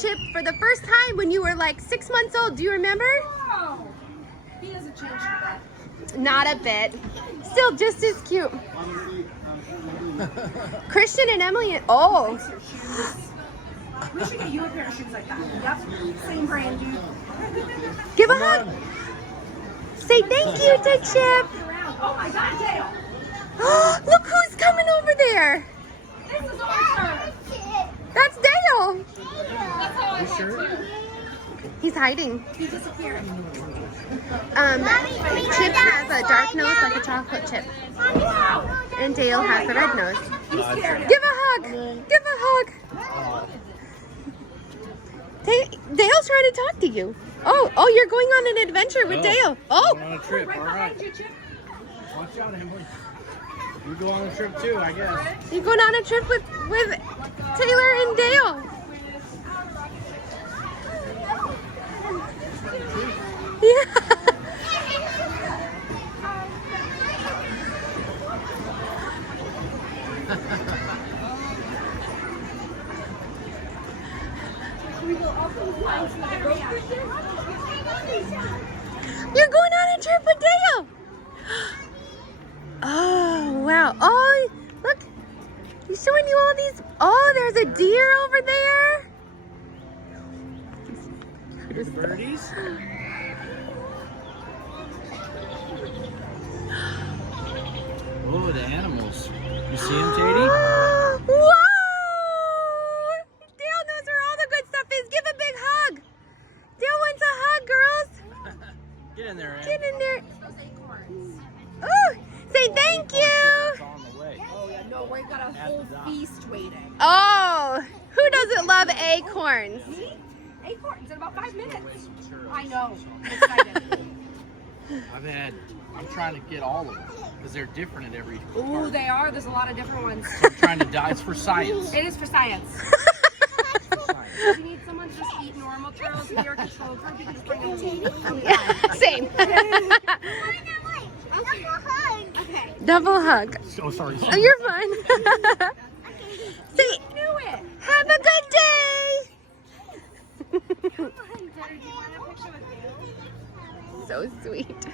Chip for the first time when you were like 6 months old. Do you remember? Oh, he hasn't changed a bit. Not a bit. Still just as cute. Christian and Emily. Oh. We should get you a pair of shoes like that. Yep, same brand, dude. Give a hug. Say thank you to Chip. Oh my God, Dale! Look who's coming over there. This is Arthur. That's Dale. That's how I Sure. He's hiding. He disappeared. Chip has a dark nose like a chocolate chip. And Dale has a red nose. He's scared. Give a hug. Give a hug. Dale's trying to talk to you. Oh, you're going on an adventure with Dale. Oh. Going on a trip. All right. Watch out, Emily. You go on a trip too, I guess. You're going on a trip with Taylor and Dale. Yeah. You're going on a trip with Dale. Oh, wow. Oh, look. He's showing you all these. Oh, there's a deer over there. The birdies. Oh, the animals. You see them, Katie? Whoa! Dale knows where all the good stuff is. Give a big hug. Dale wants a hug, girls. Get in there, Em. Get in there. Oh, say thank you. It's on the way. Oh yeah, no, we got a whole feast waiting. Oh, who doesn't love acorns? Me? Acorns in about 5 minutes. I know. I'm excited. I'm trying to get all of them because they're different at every. Ooh, they are. There's a lot of different ones. I'm trying to die. It's for science. It is for science. If you need someone to just eat normal churros in your control group, you can just bring them to me. Same. Okay. Double hug. So sorry. Oh, you're fine. Say, Do it. have a good day. So sweet.